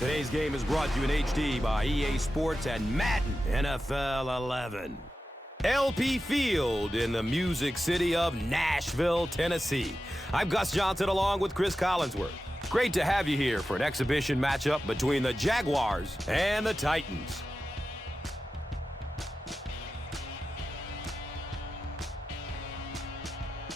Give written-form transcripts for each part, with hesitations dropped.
Today's game is brought to you in HD by EA Sports and Madden NFL 11. LP Field in the Music City of Nashville, Tennessee. I'm Gus Johnson along with Chris Collinsworth. Great to have you here for an exhibition matchup between the Jaguars and the Titans.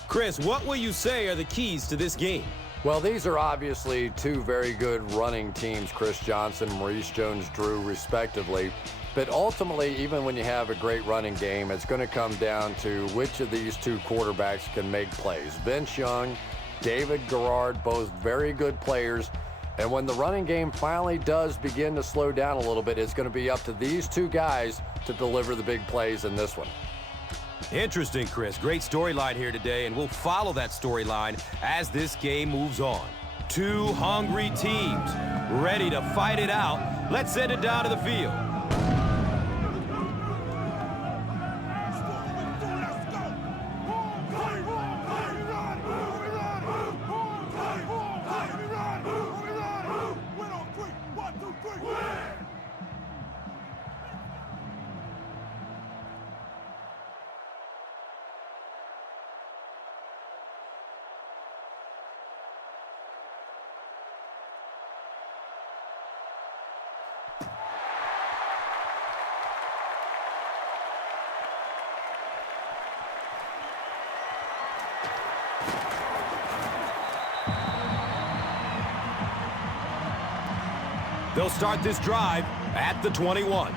Chris, what will you say are the keys to this game? Well, these are obviously two very good running teams, Chris Johnson, Maurice Jones-Drew, respectively. But ultimately, even when you have a great running game, it's going to come down to which of these two quarterbacks can make plays. Vince Young, David Garrard, both very good players. And when the running game finally does begin to slow down a little bit, it's going to be up to these two guys to deliver the big plays in this one. Interesting, Chris. Great storyline here today, and we'll follow that storyline as this game moves on. Two hungry teams ready to fight it out. Let's send it down to the field. They'll start this drive at the 21.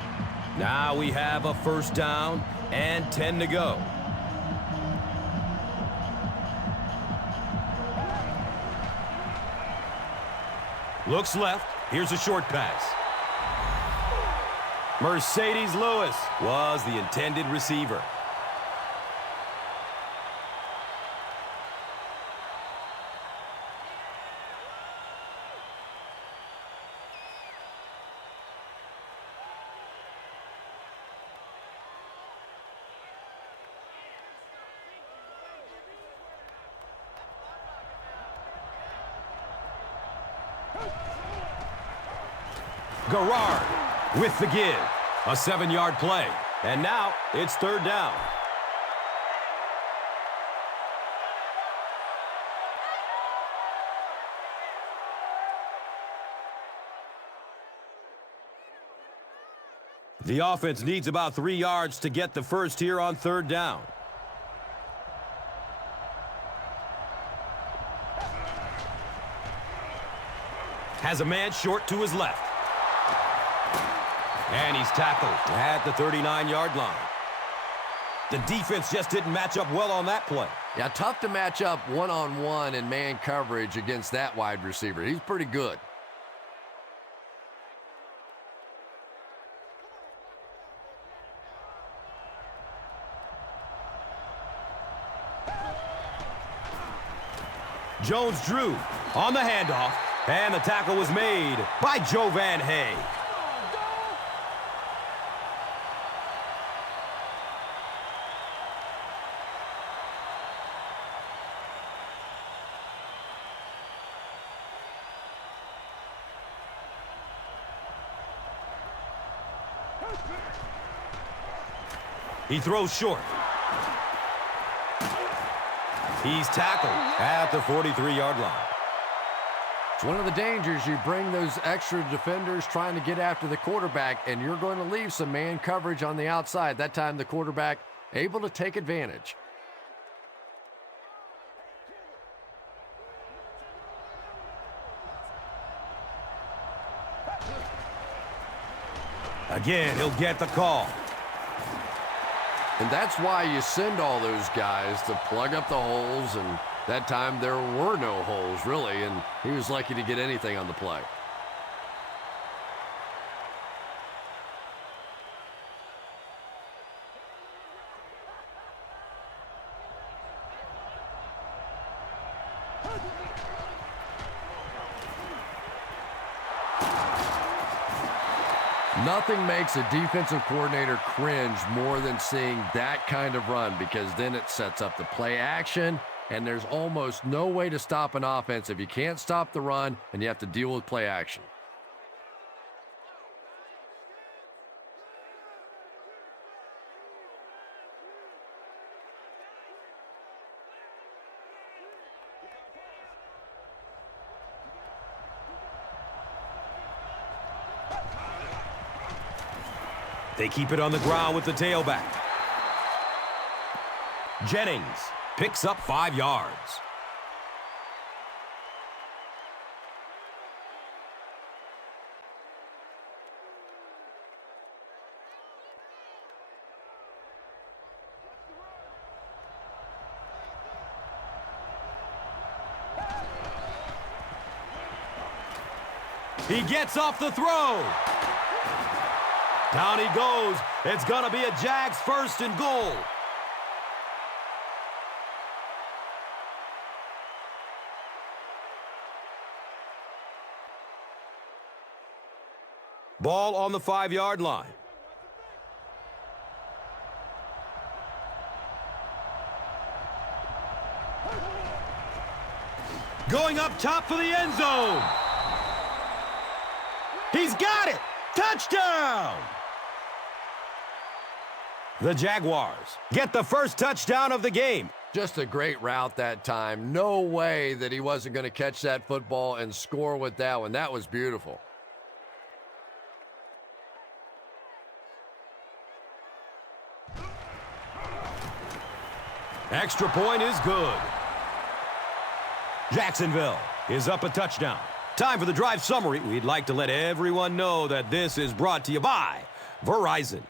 Now we have a first down and 10 to go. Looks left. Here's a short pass. Mercedes Lewis was the intended receiver. Garrard with the give. A 7-yard play. And now it's third down. The offense needs about 3 yards to get the first here on third down. Has a man short to his left. And he's tackled at the 39-yard line. The defense just didn't match up well on that play. Yeah, tough to match up one-on-one in man coverage against that wide receiver. He's pretty good. Jones-Drew on the handoff, and the tackle was made by Joe Van Hay. He throws short. He's tackled at the 43-yard line. It's one of the dangers. You bring those extra defenders trying to get after the quarterback, and you're going to leave some man coverage on the outside. That time the quarterback able to take advantage. Again, he'll get the call. And that's why you send all those guys to plug up the holes, and that time there were no holes, really, and he was lucky to get anything on the play. Nothing makes a defensive coordinator cringe more than seeing that kind of run, because then it sets up the play action, and there's almost no way to stop an offense if you can't stop the run and you have to deal with play action. They keep it on the ground with the tailback. Jennings picks up 5 yards. He gets off the throw. Down he goes. It's going to be a Jags 1st and goal. Ball on the 5-yard line. Going up top for the end zone. He's got it! Touchdown! The Jaguars get the first touchdown of the game. Just a great route that time. No way that he wasn't going to catch that football and score with that one. That was beautiful. Extra point is good. Jacksonville is up a touchdown. Time for the drive summary. We'd like to let everyone know that this is brought to you by Verizon.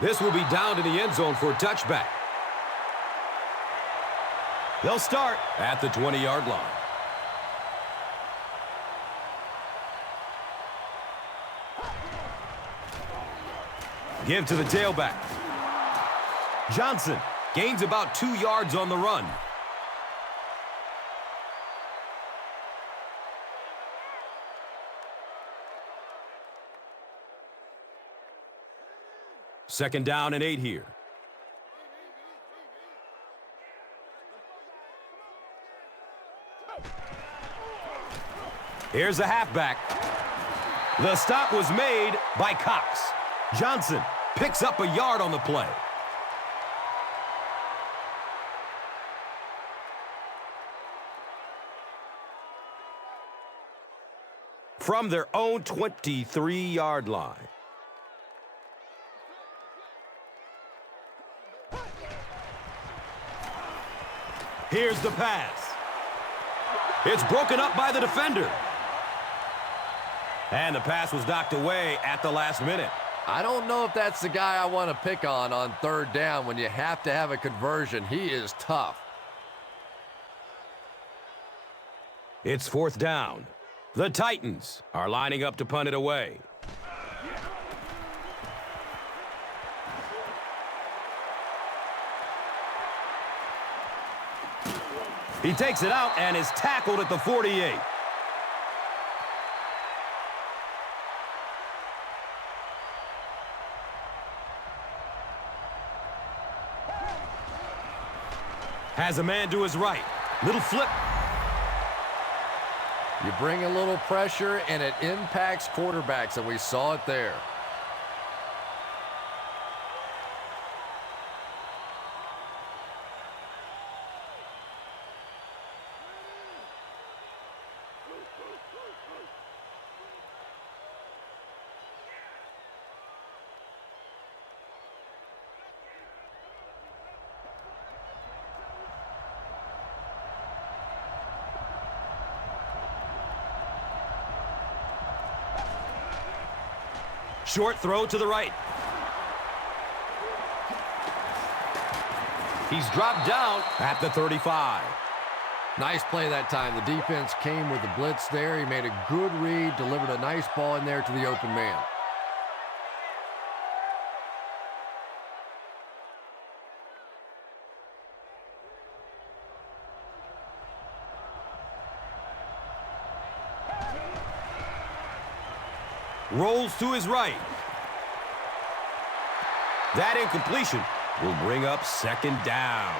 This will be down to the end zone for a touchback. They'll start at the 20-yard line. Give to the tailback. Johnson gains about 2 yards on the run. Second down and 8 here. Here's the halfback. The stop was made by Cox. Johnson picks up a yard on the play. From their own 23-yard line. Here's the pass. It's broken up by the defender. And the pass was knocked away at the last minute. I don't know if that's the guy I want to pick on third down when you have to have a conversion. He is tough. It's fourth down. The Titans are lining up to punt it away. He takes it out and is tackled at the 48. Has a man to his right. Little flip. You bring a little pressure, and it impacts quarterbacks, and we saw it there. Short throw to the right. He's dropped down at the 35. Nice play that time. The defense came with the blitz there. He made a good read, delivered a nice ball in there to the open man. Rolls to his right. That incompletion will bring up second down.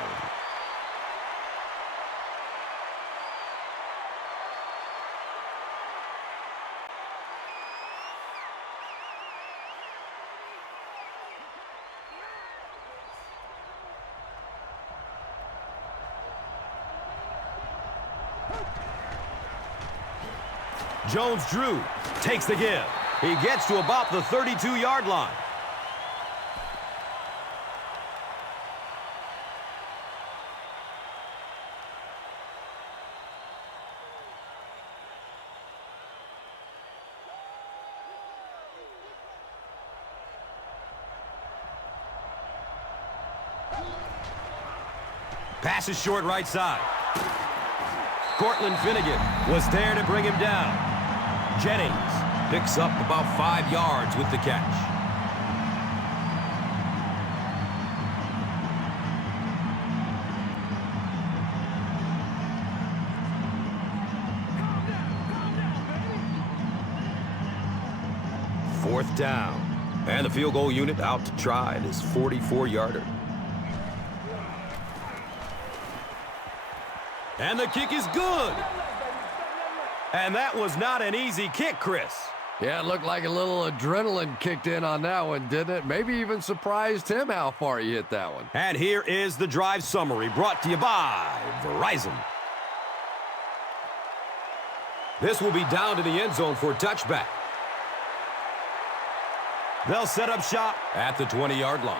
Jones-Drew takes the give. He gets to about the 32-yard line. Pass is short right side. Cortland Finnegan was there to bring him down. Jennings picks up about 5 yards with the catch. Fourth down. And the field goal unit out to try this 44-yarder. And the kick is good. And that was not an easy kick, Chris. Yeah, it looked like a little adrenaline kicked in on that one, didn't it? Maybe even surprised him how far he hit that one. And here is the drive summary brought to you by Verizon. This will be down to the end zone for a touchback. They'll set up shop at the 20-yard line.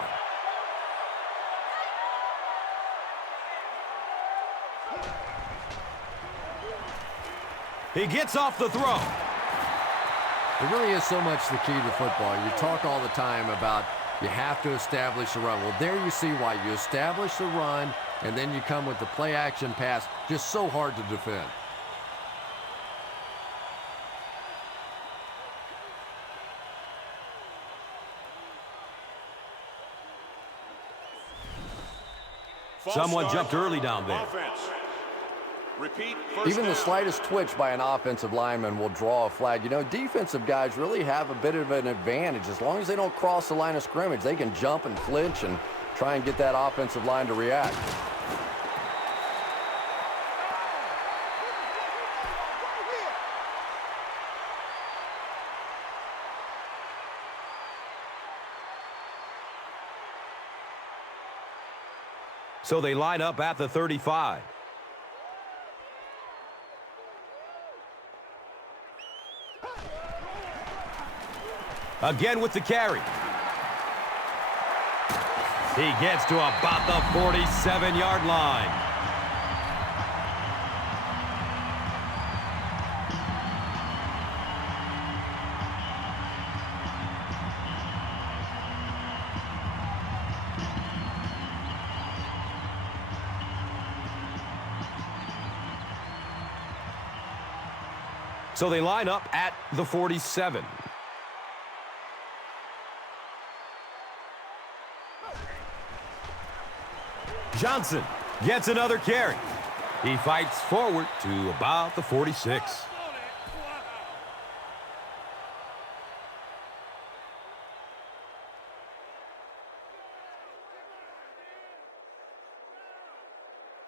He gets off the throw. It really is so much the key to football. You talk all the time about you have to establish a run. Well, there you see why. You establish the run, and then you come with the play-action pass. Just so hard to defend. Someone jumped early down there. Offense. Repeat, Even the slightest twitch by an offensive lineman will draw a flag. You know, defensive guys really have a bit of an advantage. As long as they don't cross the line of scrimmage, they can jump and flinch and try and get that offensive line to react. So they line up at the 35. Again with the carry. He gets to about the 47-yard line. So they line up at the 47. Johnson gets another carry. He fights forward to about the 46.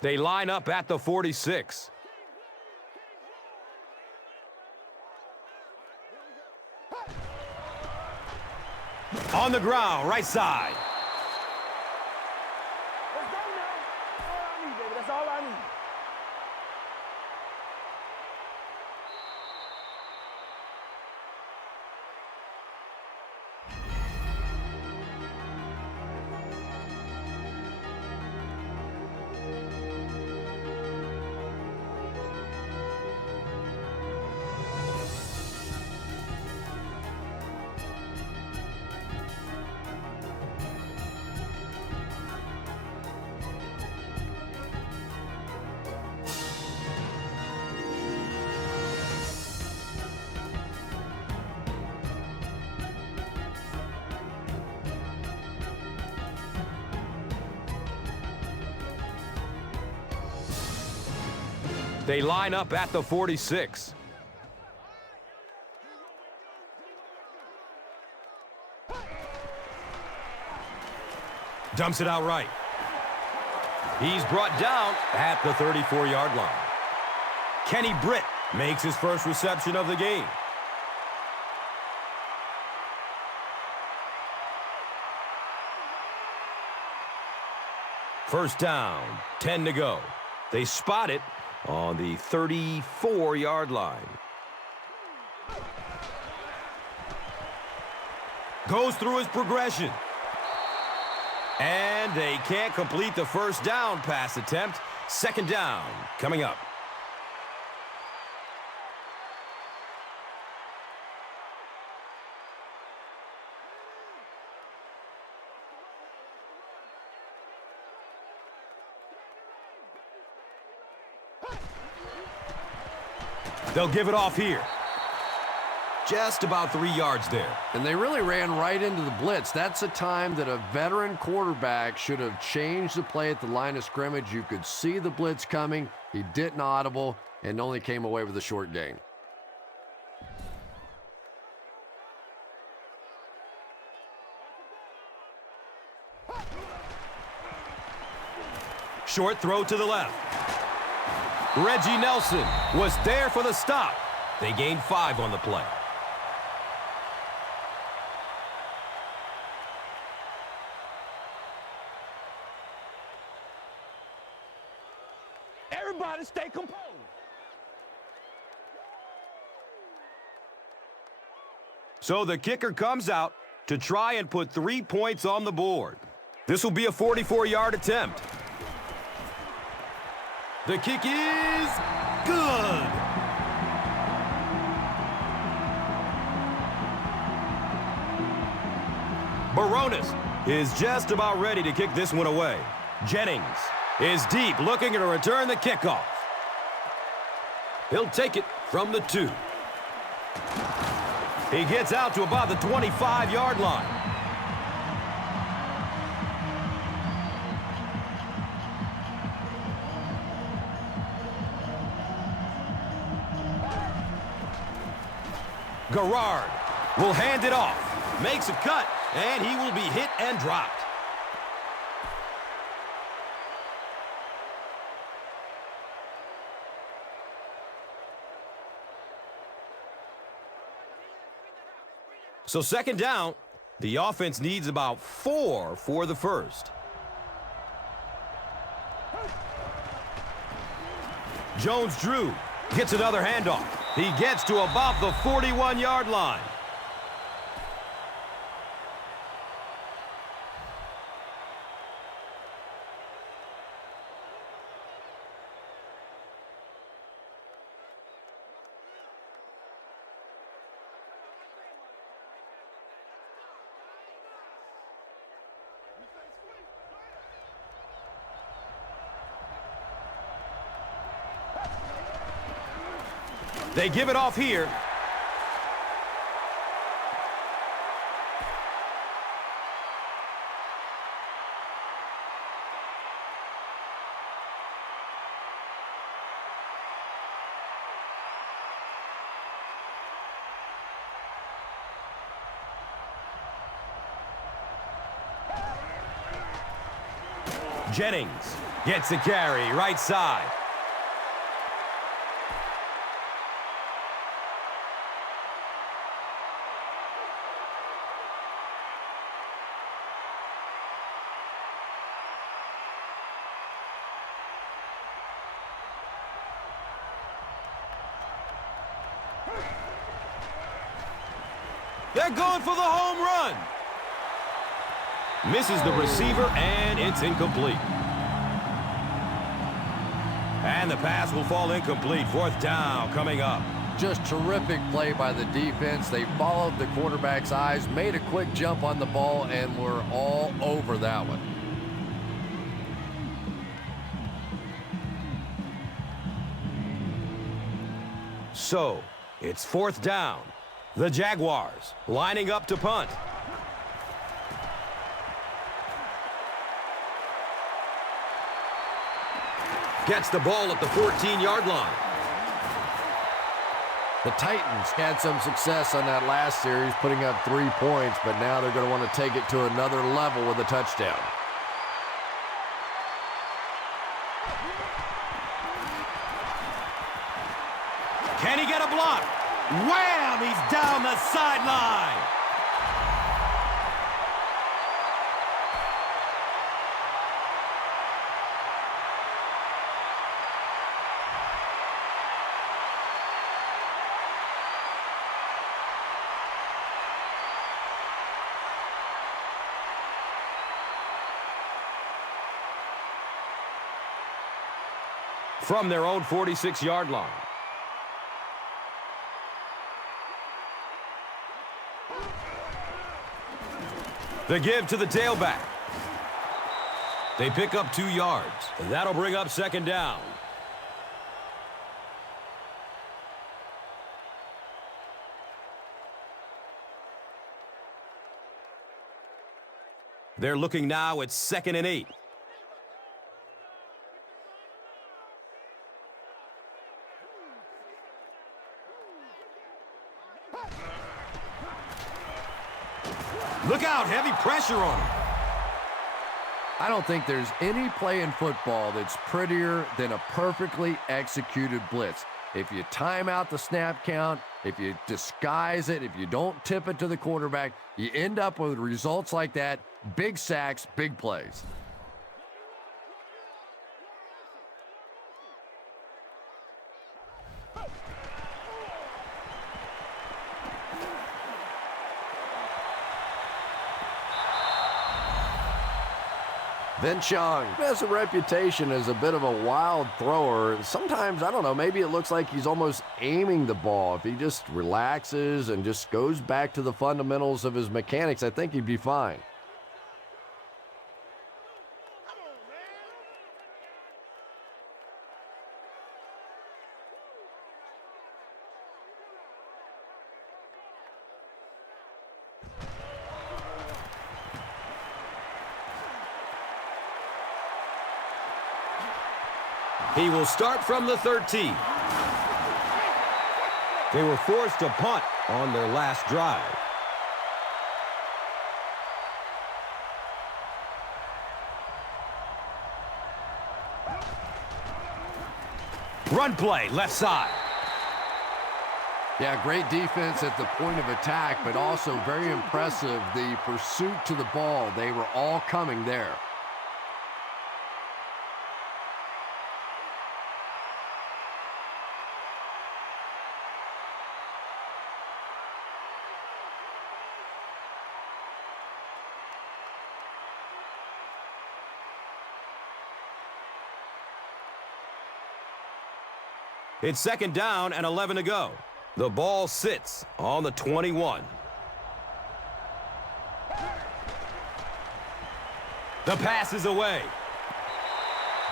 They line up at the 46. On the ground, right side. Let's go now. That's all I need, baby. That's all I need. They line up at the 46. Dumps it out right. He's brought down at the 34-yard line. Kenny Britt makes his first reception of the game. First down, 10 to go. They spot it on the 34-yard line. Goes through his progression. And they can't complete the first down pass attempt. Second down coming up. They'll give it off here. Just about 3 yards there. And they really ran right into the blitz. That's a time that a veteran quarterback should have changed the play at the line of scrimmage. You could see the blitz coming. He didn't audible and only came away with a short gain. Short throw to the left. Reggie Nelson was there for the stop. They gained 5 on the play. Everybody stay composed. So the kicker comes out to try and put 3 points on the board. This will be a 44-yard attempt. The kick is good. Baronis is just about ready to kick this one away. Jennings is deep, looking to return the kickoff. He'll take it from the 2. He gets out to about the 25-yard line. Garrard will hand it off, makes a cut, and he will be hit and dropped. So second down, the offense needs about 4 for the first. Jones-Drew gets another handoff. He gets to about the 41-yard line. They give it off here. Jennings gets the carry right side. They're going for the home run. Misses the receiver, and it's incomplete. And the pass will fall incomplete. Fourth down coming up. Just terrific play by the defense. They followed the quarterback's eyes, made a quick jump on the ball, and were all over that one. So, it's fourth down. The Jaguars lining up to punt. Gets the ball at the 14-yard line. The Titans had some success on that last series, putting up 3 points, but now they're going to want to take it to another level with a touchdown. Can he get a block? Wham! He's down the sideline. from their own 46-yard line. The give to the tailback. They pick up 2 yards. That'll bring up second down. They're looking now at 2nd and 8. Look out, heavy pressure on him. I don't think there's any play in football that's prettier than a perfectly executed blitz. If you time out the snap count, if you disguise it, if you don't tip it to the quarterback, you end up with results like that. Big sacks, big plays. Vince Young has a reputation as a bit of a wild thrower. Sometimes, I don't know, maybe it looks like he's almost aiming the ball. If he just relaxes and just goes back to the fundamentals of his mechanics, I think he'd be fine. He will start from the 13. They were forced to punt on their last drive. Run play, left side. Yeah, great defense at the point of attack, but also very impressive, the pursuit to the ball. They were all coming there. It's 2nd down and 11 to go. The ball sits on the 21. The pass is away.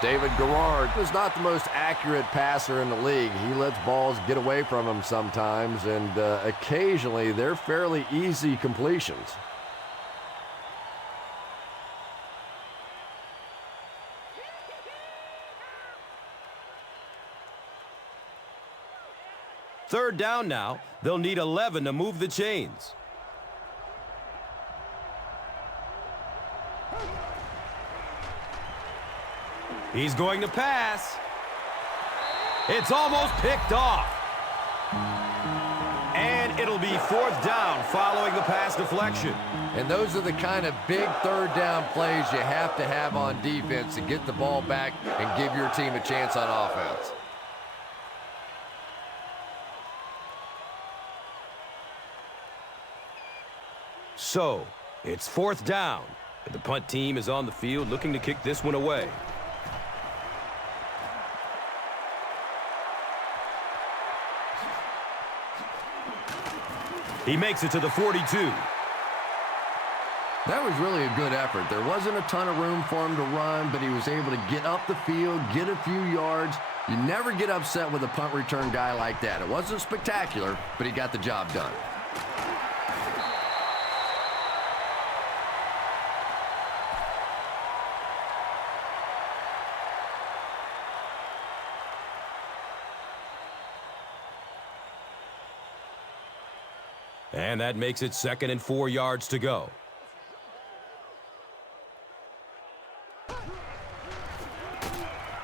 David Garrard is not the most accurate passer in the league. He lets balls get away from him sometimes, and occasionally they're fairly easy completions. Third down now. They'll need 11 to move the chains. He's going to pass. It's almost picked off. And it'll be 4th down following the pass deflection. And those are the kind of big third down plays you have to have on defense to get the ball back and give your team a chance on offense. So, it's 4th down, and the punt team is on the field looking to kick this one away. He makes it to the 42. That was really a good effort. There wasn't a ton of room for him to run, but he was able to get up the field, get a few yards. You never get upset with a punt return guy like that. It wasn't spectacular, but he got the job done. And that makes it 2nd and 4 yards to go.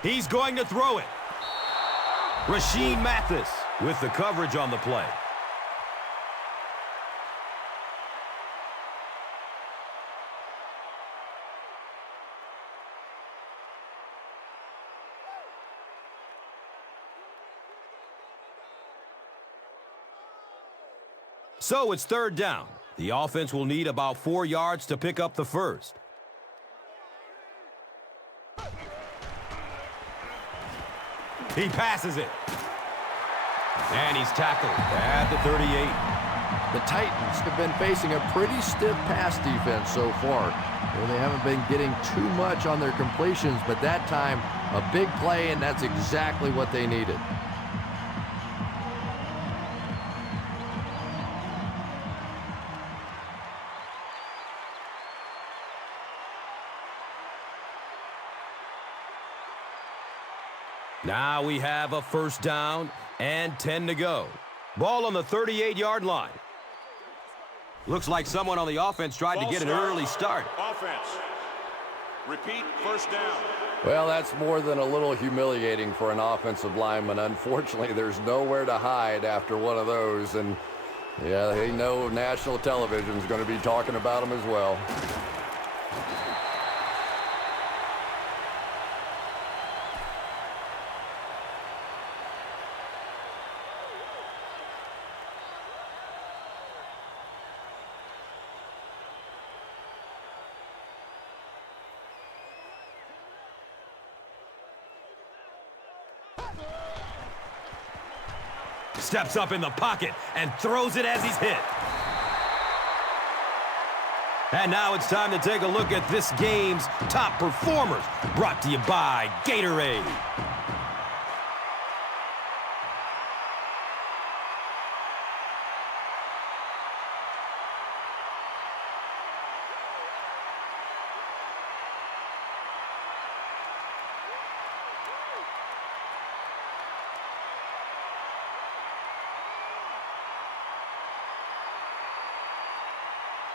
He's going to throw it. Rasheed Mathis with the coverage on the play. So it's 3rd down. The offense will need about 4 yards to pick up the first. He passes it. And he's tackled at the 38. The Titans have been facing a pretty stiff pass defense so far. They haven't been getting too much on their completions, but that time, a big play, and that's exactly what they needed. Now we have a first down and 10 to go. Ball on the 38-yard line. Looks like someone on the offense tried to get an early start. Offense. Repeat, first down. Well, that's more than a little humiliating for an offensive lineman. Unfortunately, there's nowhere to hide after one of those. And, yeah, they know national television is going to be talking about them as well. Steps up in the pocket and throws it as he's hit. And now it's time to take a look at this game's top performers, brought to you by Gatorade.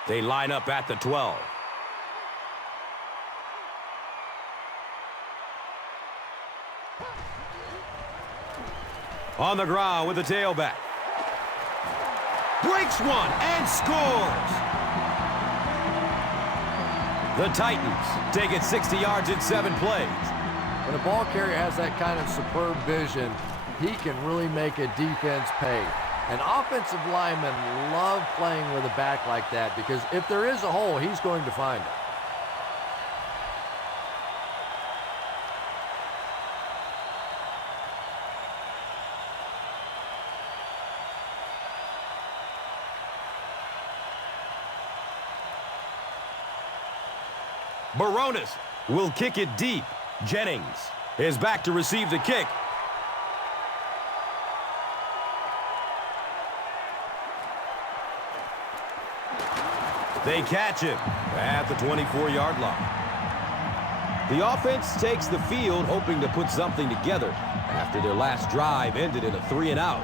They line up at the 12. On the ground with the tailback. Breaks one and scores. The Titans take it 60 yards in 7 plays. When a ball carrier has that kind of superb vision, he can really make a defense pay. And offensive linemen love playing with a back like that because if there is a hole, he's going to find it. Baronis will kick it deep. Jennings is back to receive the kick. They catch him at the 24-yard line. The offense takes the field, hoping to put something together after their last drive ended in a 3-and-out.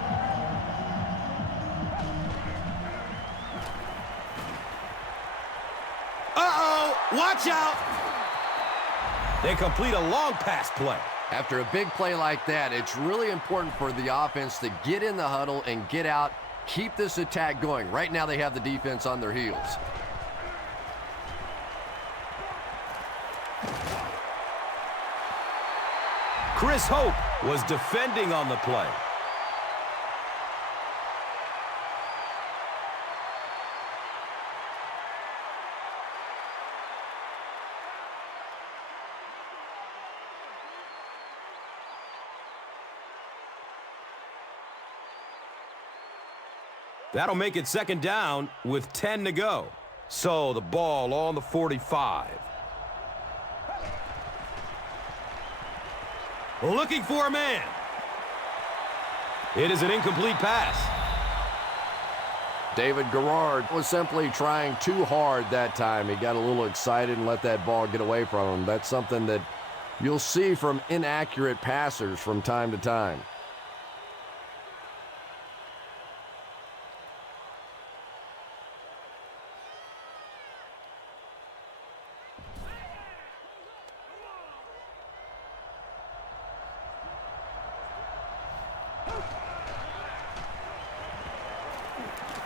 Uh-oh! Watch out! They complete a long pass play. After a big play like that, it's really important for the offense to get in the huddle and get out, keep this attack going. Right now they have the defense on their heels. Chris Hope was defending on the play. That'll make it second down with 10 to go. So the ball on the 45. Looking for a man. It is an incomplete pass. David Garrard was simply trying too hard that time. He got a little excited and let that ball get away from him. That's something that you'll see from inaccurate passers from time to time.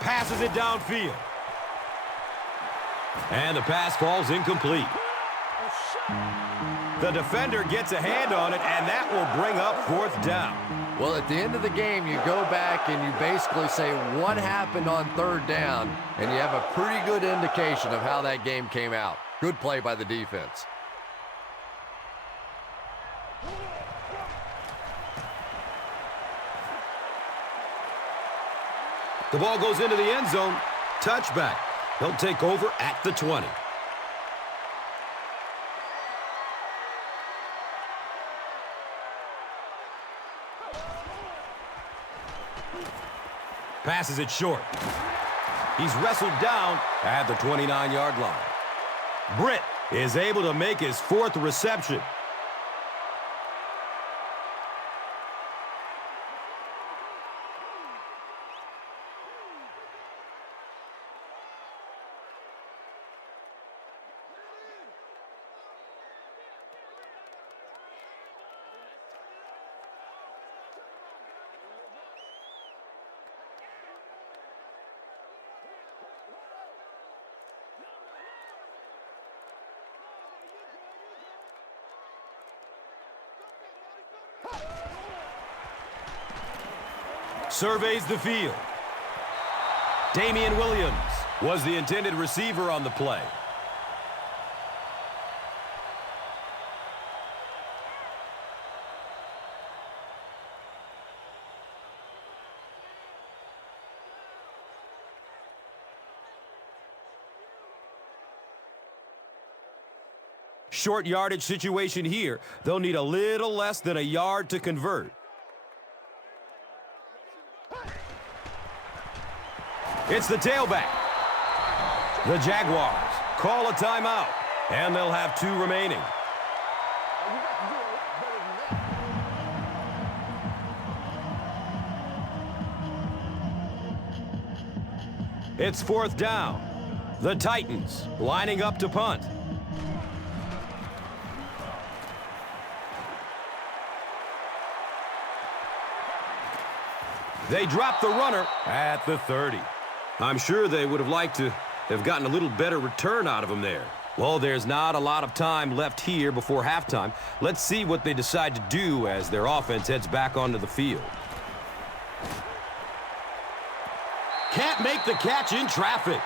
Passes it downfield. And the pass falls incomplete. The defender gets a hand on it, and that will bring up fourth down. Well, at the end of the game, you go back and you basically say what happened on third down, and you have a pretty good indication of how that game came out. Good play by the defense. The ball goes into the end zone. Touchback. He'll take over at the 20. Passes it short. He's wrestled down at the 29-yard line. Britt is able to make his 4th reception. Surveys the field. Damian Williams was the intended receiver on the play. Short yardage situation here. They'll need a little less than a yard to convert. It's the tailback. The Jaguars call a timeout, and they'll have 2 remaining. It's 4th down. The Titans lining up to punt. They drop the runner at the 30. I'm sure they would have liked to have gotten a little better return out of him there. Well, there's not a lot of time left here before halftime. Let's see what they decide to do as their offense heads back onto the field. Can't make the catch in traffic.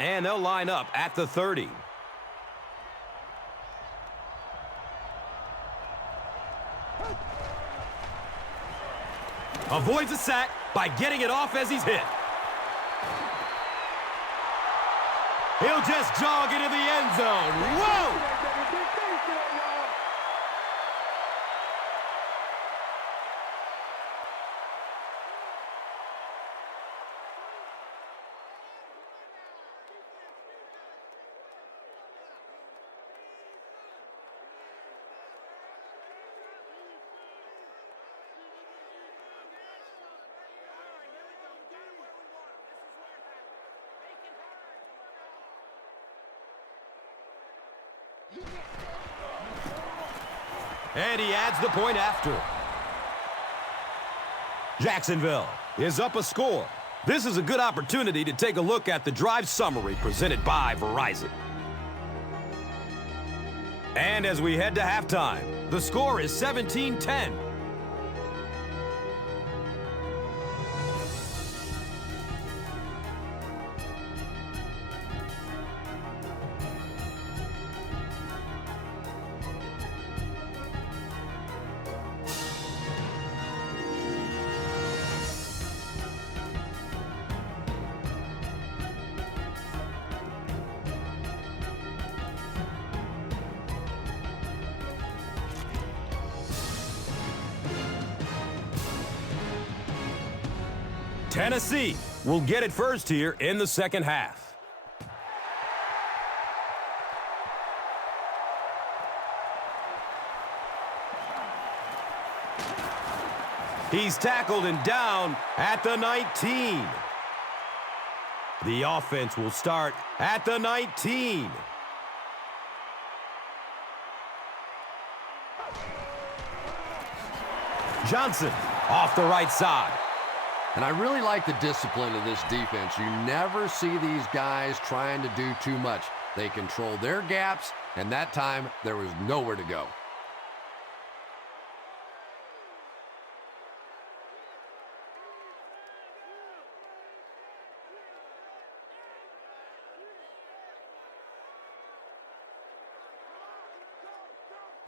And they'll line up at the 30. Avoids a sack by getting it off as he's hit. He'll just jog into the end zone. Whoa! And he adds the point after. Jacksonville is up a score. This is a good opportunity to take a look at the drive summary presented by Verizon. And as we head to halftime, the score is 17-10. Tennessee will get it first here in the second half. He's tackled and down at the 19. The offense will start at the 19. Johnson off the right side. And I really like the discipline of this defense. You never see these guys trying to do too much. They control their gaps, and that time there was nowhere to go.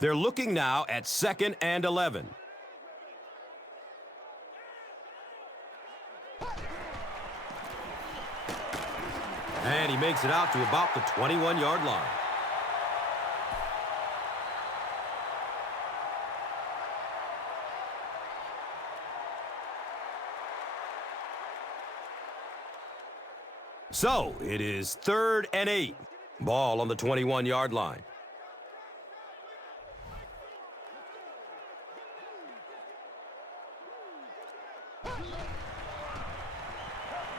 They're looking now at 2nd and 11. And he makes it out to about the 21-yard line. So, it is 3rd and 8. Ball on the 21-yard line.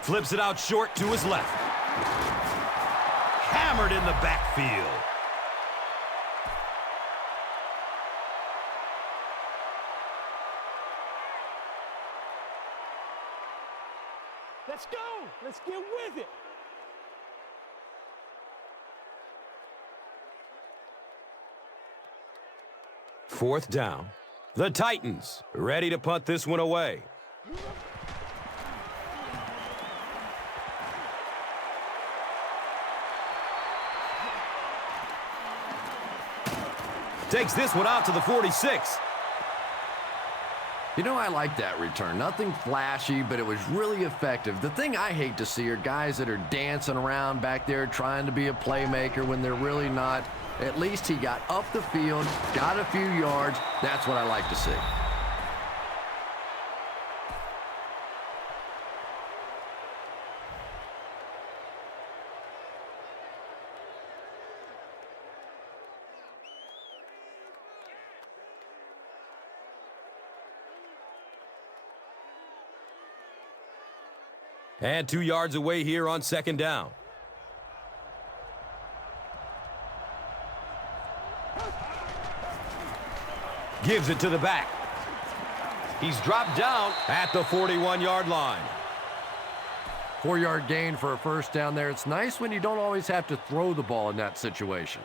Flips it out short to his left. Hammered in the backfield. Let's go. Let's get with it. Fourth down. The Titans ready to punt this one away. Takes this one out to the 46. You know, I like that return. Nothing flashy, but it was really effective. The thing I hate to see are guys that are dancing around back there trying to be a playmaker when they're really not. At least he got up the field, got a few yards. That's what I like to see. And 2 yards away here on 2nd down. Gives it to the back. He's dropped down at the 41-yard line. 4-yard gain for a first down there. It's nice when you don't always have to throw the ball in that situation.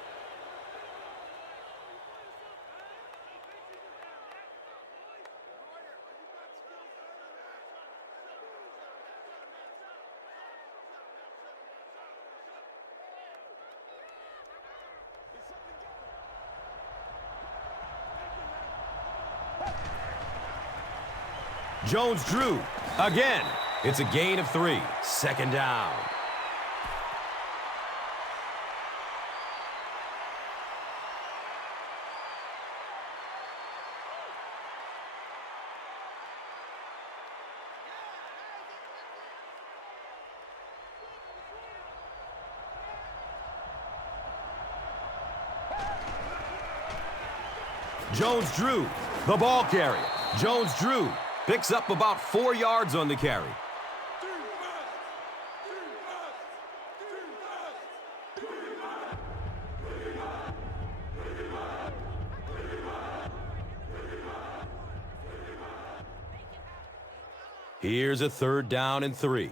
Jones-Drew again. It's a gain of 3. 2nd down. Jones-Drew, the ball carrier. Jones-Drew picks up about 4 yards on the carry. Here's a 3rd down and 3.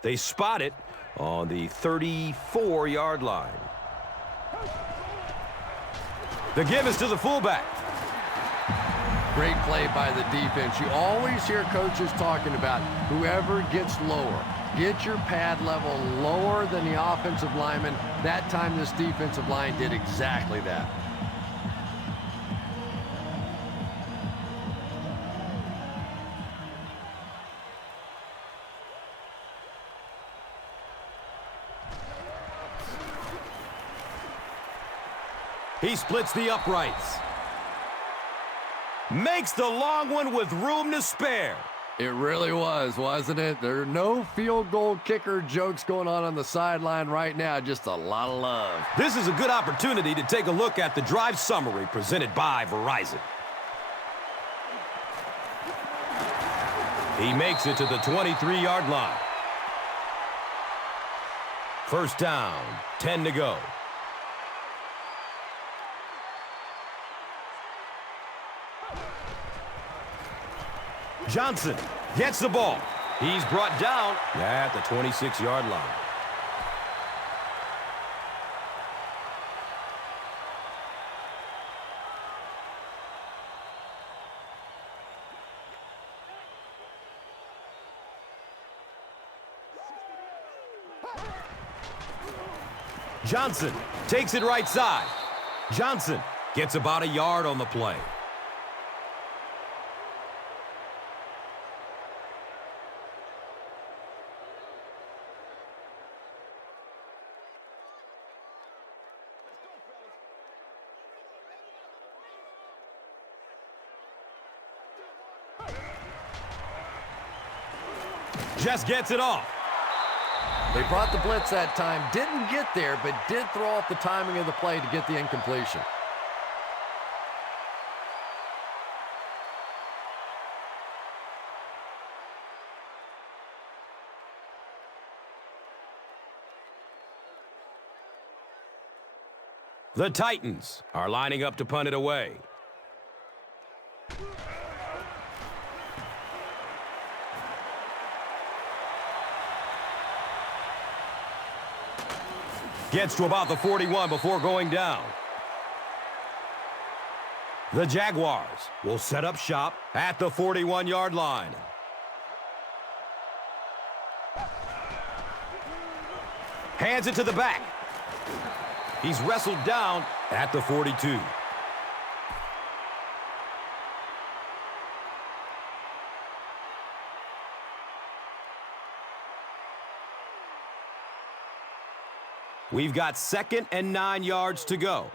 They spot it on the 34-yard line. The give is to the fullback. Great play by the defense. You always hear coaches talking about whoever gets lower. Get your pad level lower than the offensive lineman. That time this defensive line did exactly that. He splits the uprights. Makes the long one with room to spare. It really was, wasn't it? There are no field goal kicker jokes going on the sideline right now. Just a lot of love. This is a good opportunity to take a look at the drive summary presented by Verizon. He makes it to the 23-yard line. 1st down, 10 to go. Johnson gets the ball. He's brought down at the 26-yard line. Johnson takes it right side. Johnson Gets about a yard on the play. Just gets it off. They brought the blitz that time, didn't get there, but did throw off the timing of the play to get the incompletion. The Titans are lining up to punt it away. Gets to about the 41 before going down. The Jaguars will set up shop at the 41-yard line. Hands it to the back. He's wrestled down at the 42. We've got 2nd and 9 yards to go.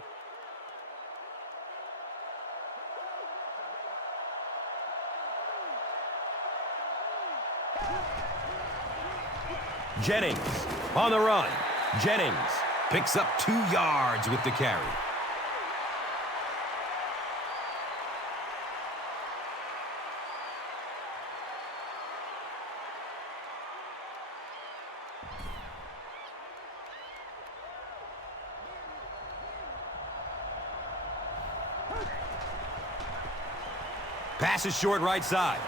Jennings on the run. Jennings picks up 2 yards with the carry. Pass is short right side.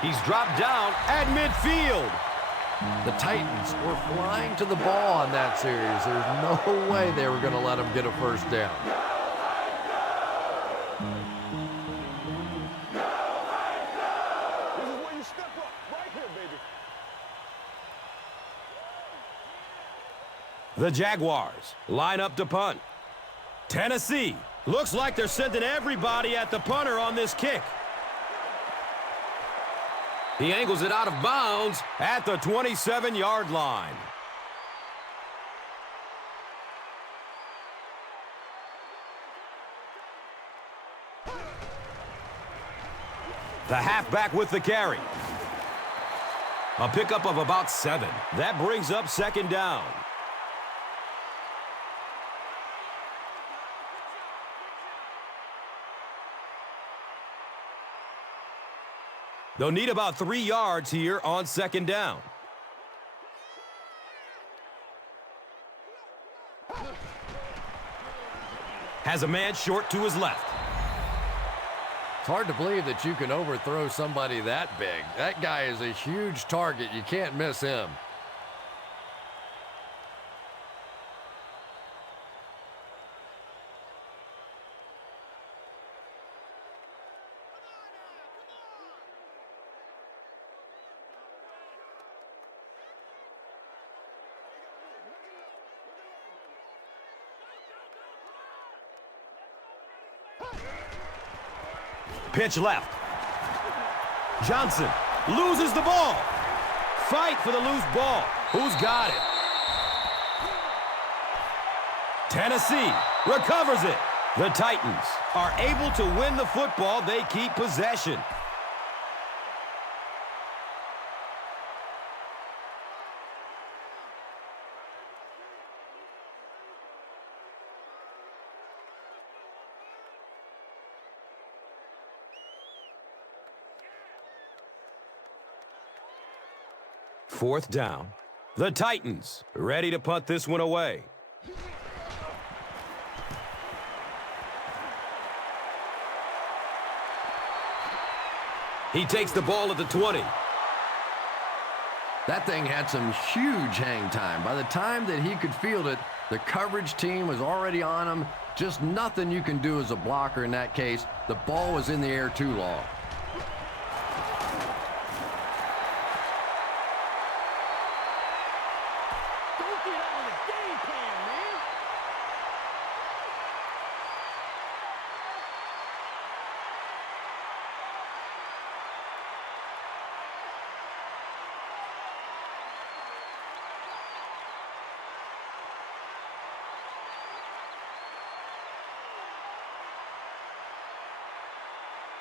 He's dropped down at midfield. The Titans were flying to the ball on that series. There's no way they were going to let them get a first down. This is where you step up. Right here, baby. The Jaguars line up to punt. Tennessee looks like they're sending everybody at the punter on this kick. He angles it out of bounds at the 27-yard line. The halfback with the carry. A pickup of about 7. That brings up 2nd down. They'll need about 3 yards here on 2nd down. Has a man short to his left. It's hard to believe that you can overthrow somebody that big. That guy is a huge target. You can't miss him. Pitch left. Johnson loses the ball. Fight for the loose ball. Who's got it? Tennessee recovers it. The Titans are able to win the football. They keep possession. Fourth down. The Titans ready to punt this one away. He takes the ball at the 20. That thing had some huge hang time. By the time that he could field it, the coverage team was already on him. Just nothing you can do as a blocker in that case. The ball was in the air too long.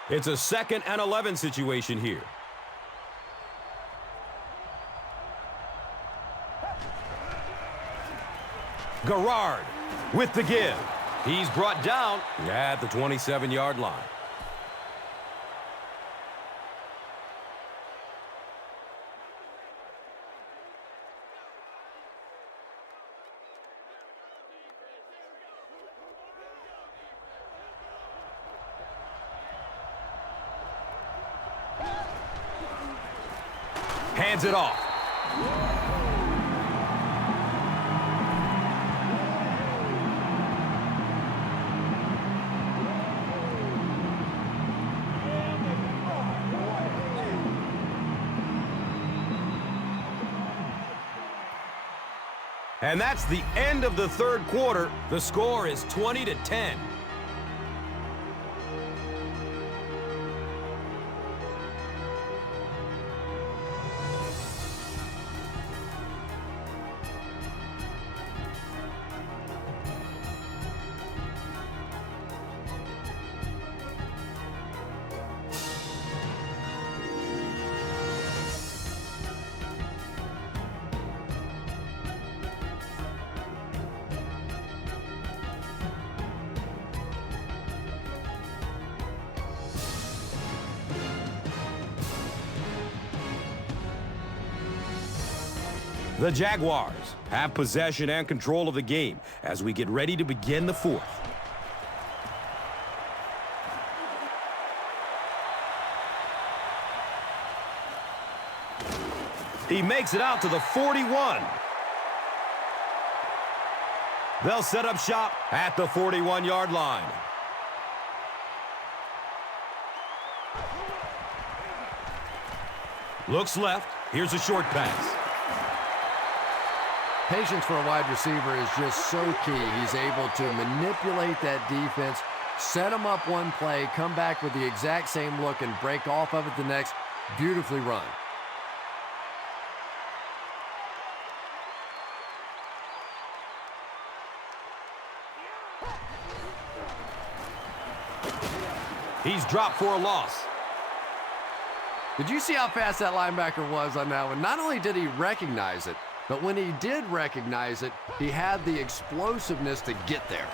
It's a 2nd and 11 situation here. Garrard with the give. He's brought down at the 27-yard line. Hands it off. And that's the end of the 3rd quarter. The score is 20-10. The Jaguars have possession and control of the game as we get ready to begin the 4th. He makes it out to the 41. They'll set up shop at the 41-yard line. Looks left. Here's a short pass. Patience for a wide receiver is just so key. He's able to manipulate that defense, set them up one play, come back with the exact same look, and break off of it the next. Beautifully run. He's dropped for a loss. Did you see how fast that linebacker was on that one? Not only did he recognize it, but when he did recognize it, he had the explosiveness to get there.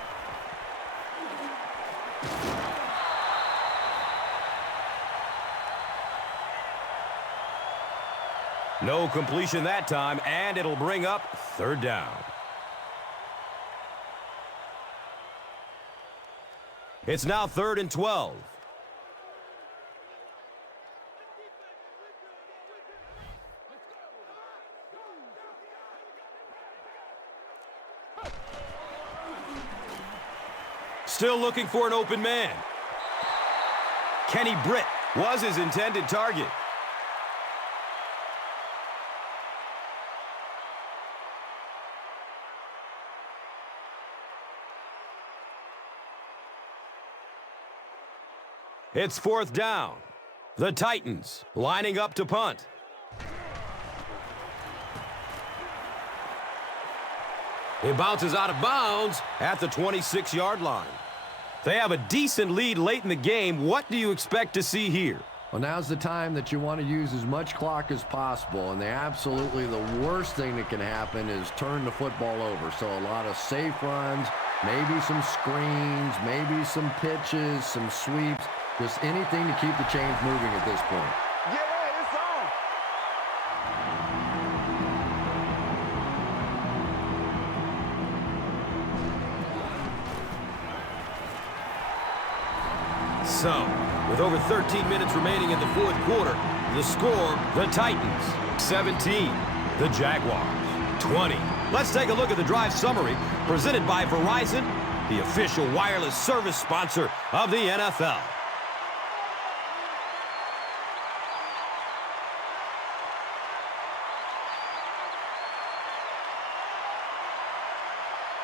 No completion that time, and it'll bring up 3rd down. It's now 3rd and 12. Still looking for an open man. Kenny Britt was his intended target. It's 4th down. The Titans lining up to punt. It bounces out of bounds at the 26-yard line. They have a decent lead late in the game. What do you expect to see here? Well, now's the time that you want to use as much clock as possible, and absolutely the worst thing that can happen is turn the football over. So a lot of safe runs, maybe some screens, maybe some pitches, some sweeps, just anything to keep the chains moving at this point. Yeah, it's on. So, with over 13 minutes remaining in the 4th quarter, the score, the Titans 17, the Jaguars 20. Let's take a look at the drive summary presented by Verizon, the official wireless service sponsor of the NFL.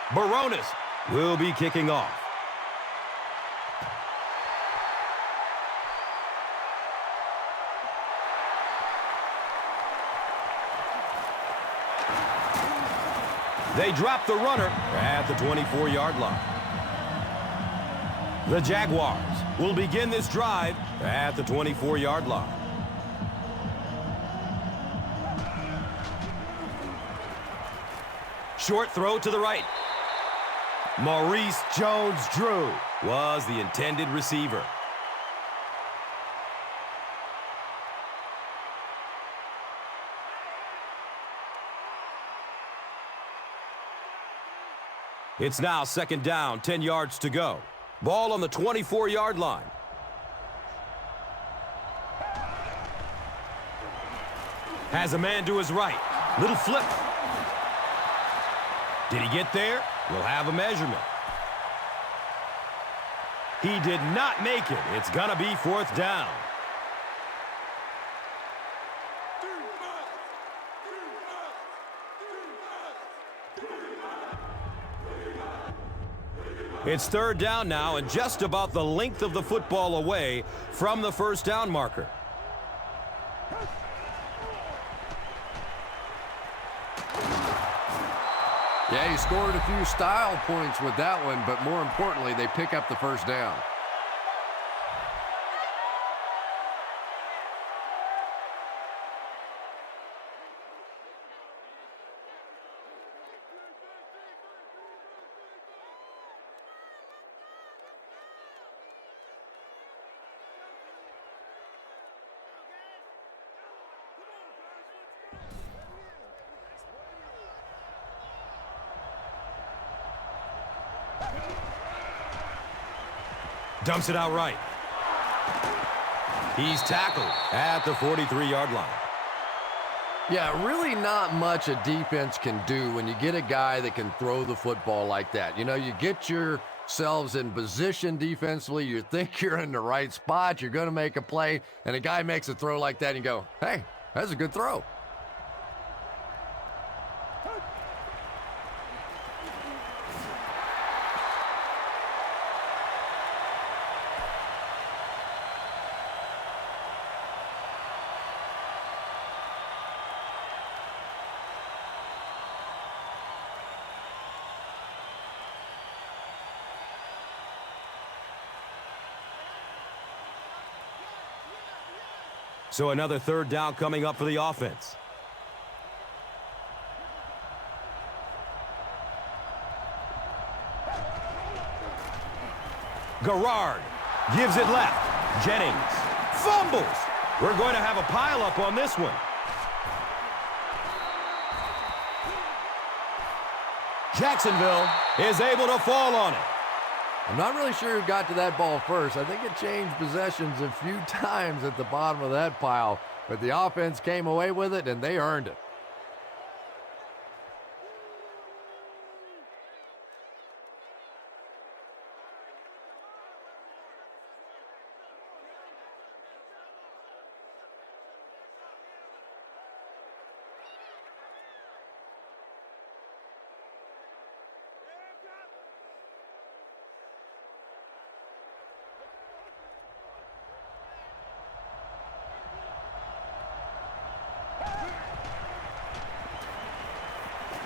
Baronis will be kicking off. They drop the runner at the 24-yard line. The Jaguars will begin this drive at the 24-yard line. Short throw to the right. Maurice Jones-Drew was the intended receiver. It's now second down, 10 yards to go. Ball on the 24-yard line. Has a man to his right. Little flip. Did he get there? We'll have a measurement. He did not make it. It's going to be fourth down. It's third down now and just about the length of the football away from the first down marker. Yeah, he scored a few style points with that one, but more importantly, they pick up the first down. Dumps it out right. He's tackled at the 43-yard line. Yeah, really not much a defense can do when you get a guy that can throw the football like that. You know, you get yourselves in position defensively. You think you're in the right spot. You're going to make a play, and a guy makes a throw like that, and you go, hey, that's a good throw. So another third down coming up for the offense. Garrard gives it left. Jennings fumbles. We're going to have a pileup on this one. Jacksonville is able to fall on it. I'm not really sure who got to that ball first. I think it changed possessions a few times at the bottom of that pile, but the offense came away with it, and they earned it.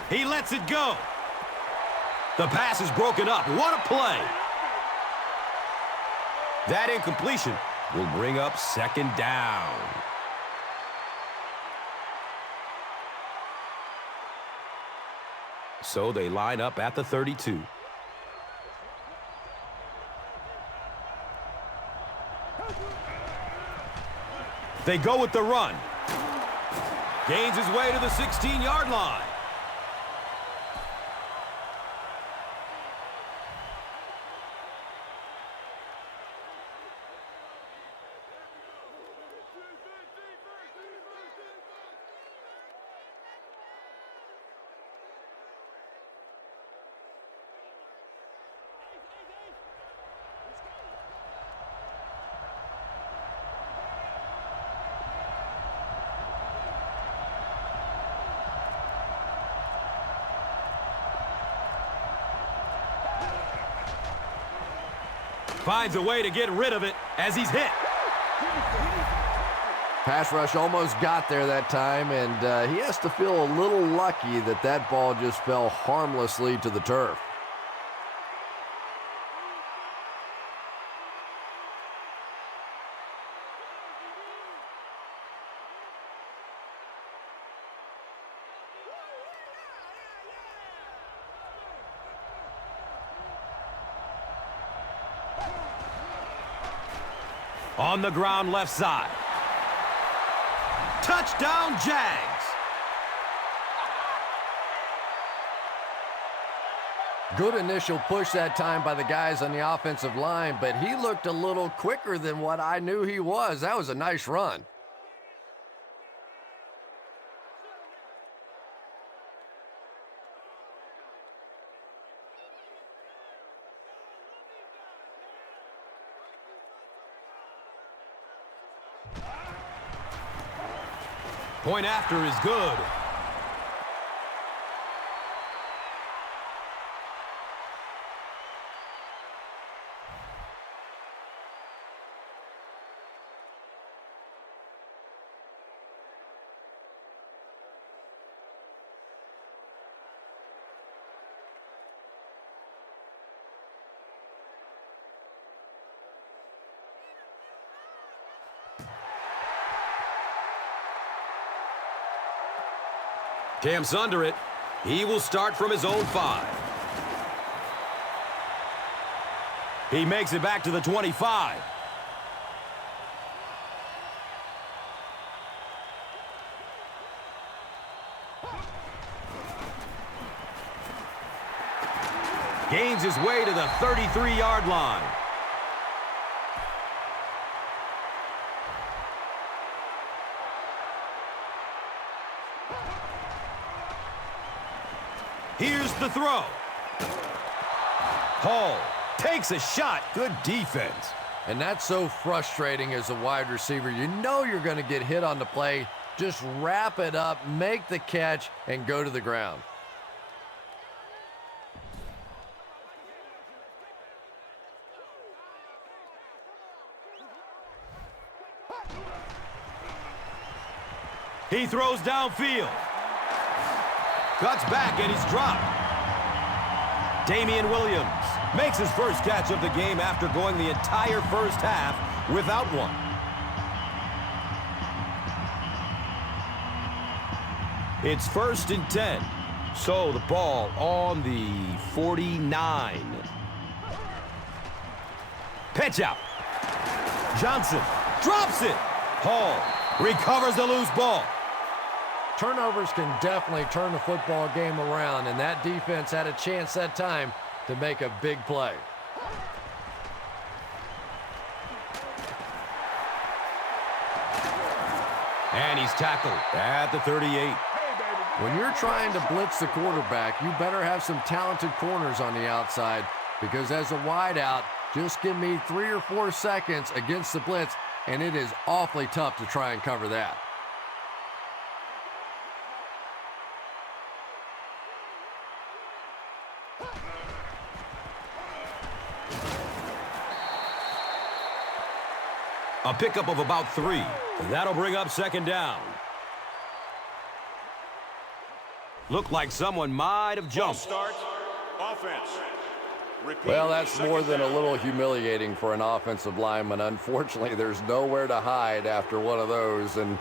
He lets it go. The pass is broken up. What a play. That incompletion will bring up second down. So they line up at the 32. They go with the run. Gains his way to the 16-yard line. Finds a way to get rid of it as he's hit. Pass rush almost got there that time, and he has to feel a little lucky that that ball just fell harmlessly to the turf. On the ground left side. Touchdown, Jags. Good initial push that time by the guys on the offensive line, but he looked a little quicker than what I knew he was. That was a nice run. Point after is good. Cam's under it. He will start from his own 5. He makes it back to the 25. Gains his way to the 33-yard line. Here's the throw. Hall takes a shot. Good defense. And that's so frustrating as a wide receiver. You know you're going to get hit on the play. Just wrap it up, make the catch, and go to the ground. He throws downfield. Cuts back and he's dropped. Damian Williams makes his first catch of the game after going the entire first half without one. It's 1st and 10. So the ball on the 49. Pitch out. Johnson drops it. Hall recovers the loose ball. Turnovers can definitely turn the football game around, and that defense had a chance that time to make a big play. And he's tackled at the 38. When you're trying to blitz the quarterback, you better have some talented corners on the outside, because as a wideout, just give me 3 or 4 seconds against the blitz, and it is awfully tough to try and cover that. A pickup of about 3. That'll bring up 2nd down. Looked like someone might have jumped. Start. Offense. Repeat. Well, that's more than a little humiliating for an offensive lineman. Unfortunately, there's nowhere to hide after one of those. And,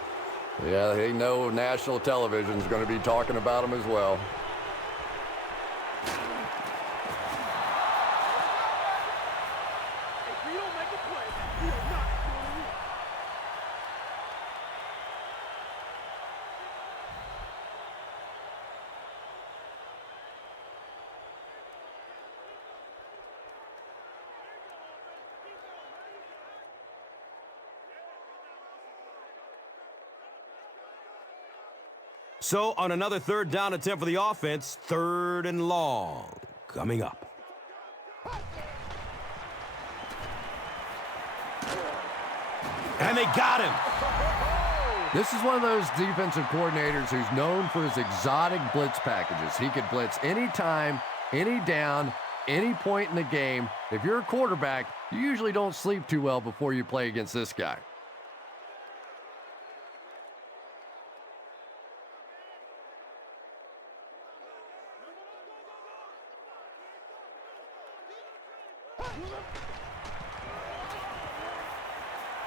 yeah, they know national television is going to be talking about them as well. So on another 3rd down attempt for the offense, 3rd and long coming up. And they got him. This is one of those defensive coordinators who's known for his exotic blitz packages. He could blitz anytime, any down, any point in the game. If you're a quarterback, you usually don't sleep too well before you play against this guy.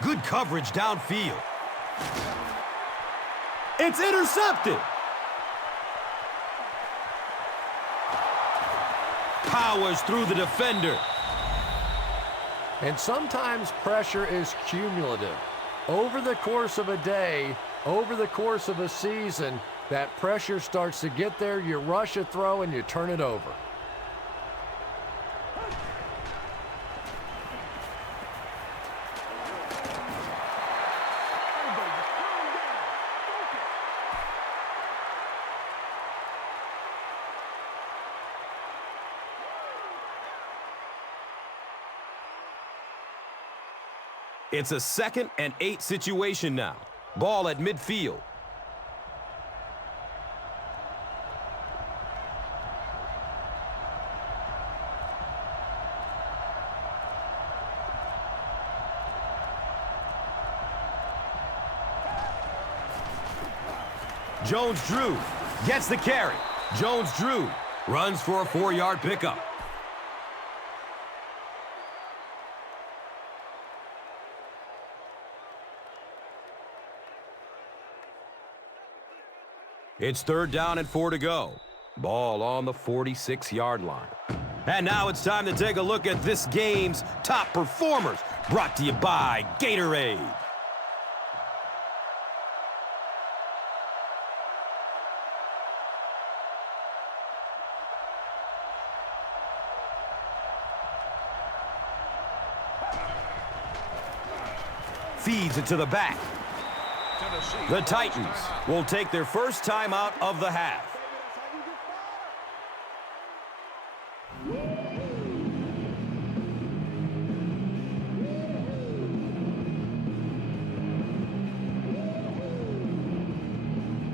Good coverage downfield. It's intercepted. Powers through the defender. And sometimes pressure is cumulative. Over the course of a day, over the course of a season, that pressure starts to get there, you rush a throw, and you turn it over. It's a 2nd and 8 situation now. Ball at midfield. Jones-Drew gets the carry. Jones-Drew runs for a 4-yard pickup. It's 3rd down and 4 to go. Ball on the 46-yard line. And now it's time to take a look at this game's top performers, brought to you by Gatorade. Feeds it to the back. The Titans will take their first timeout of the half.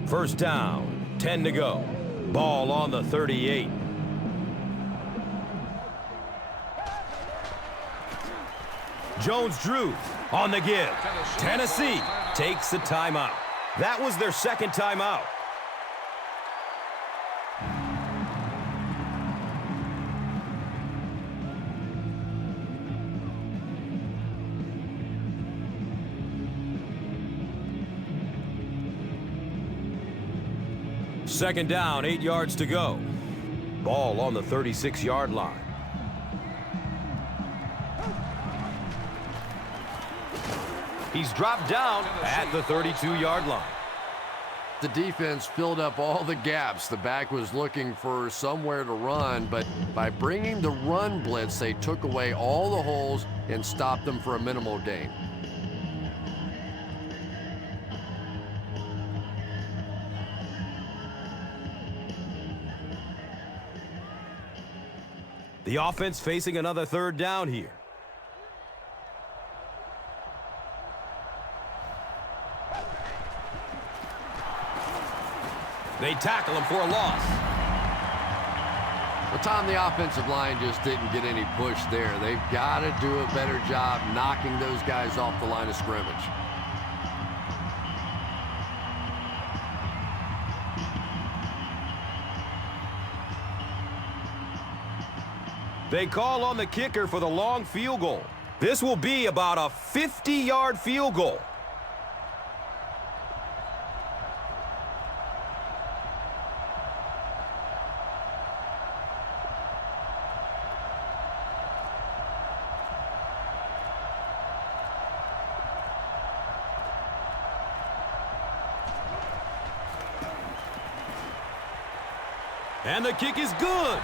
First down, 10 to go. Ball on the 38. Jones-Drew on the give. Tennessee takes the timeout. That was their 2nd timeout. Second down, 8 yards to go. Ball on the 36-yard line. He's dropped down at the 32-yard line. The defense filled up all the gaps. The back was looking for somewhere to run, but by bringing the run blitz, they took away all the holes and stopped them for a minimal gain. The offense facing another 3rd down here. They tackle him for a loss. Well, Tom, the offensive line just didn't get any push there. They've got to do a better job knocking those guys off the line of scrimmage. They call on the kicker for the long field goal. This will be about a 50-yard field goal. And the kick is good.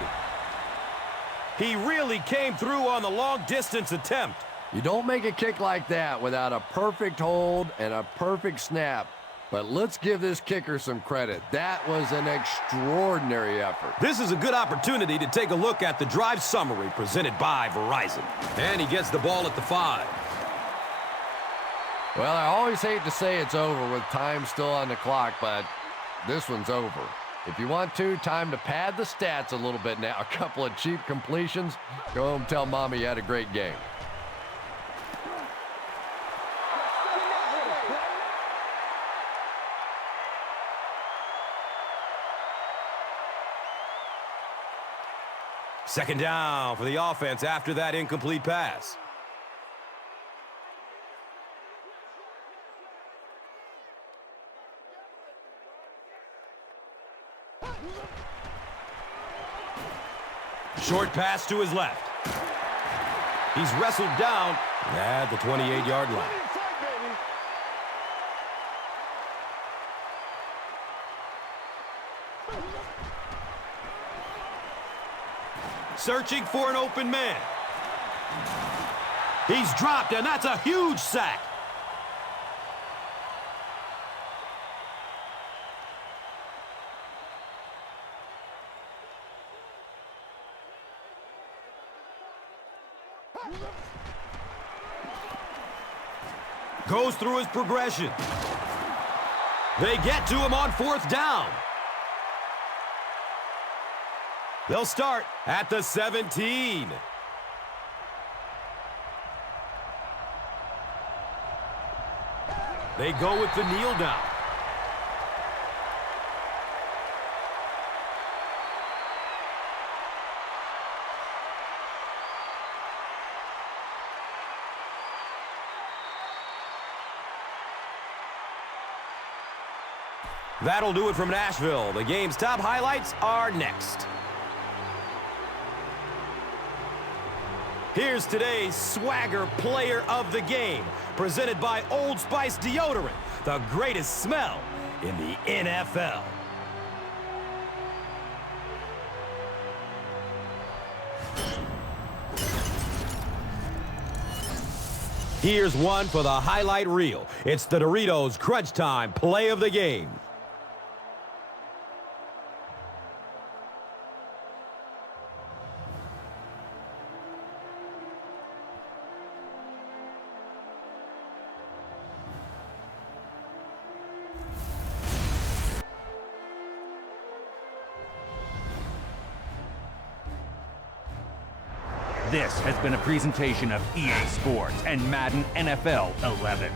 He really came through on the long-distance attempt. You don't make a kick like that without a perfect hold and a perfect snap. But let's give this kicker some credit. That was an extraordinary effort. This is a good opportunity to take a look at the drive summary presented by Verizon. And he gets the ball at the 5. Well, I always hate to say it's over with time still on the clock, but this one's over. If you want to, time to pad the stats a little bit now. A couple of cheap completions. Go home and tell Mama you had a great game. Second down for the offense after that incomplete pass. Short pass to his left. He's wrestled down at the 28-yard line. Searching for an open man. He's dropped, and that's a huge sack. Goes through his progression. They get to him on 4th down. They'll start at the 17. They go with the kneel down. That'll do it from Nashville. The game's top highlights are next. Here's today's Swagger Player of the Game, presented by Old Spice Deodorant, the greatest smell in the NFL. Here's one for the highlight reel. It's the Doritos Crunch Time Play of the Game. This has been a presentation of EA Sports and Madden NFL 11.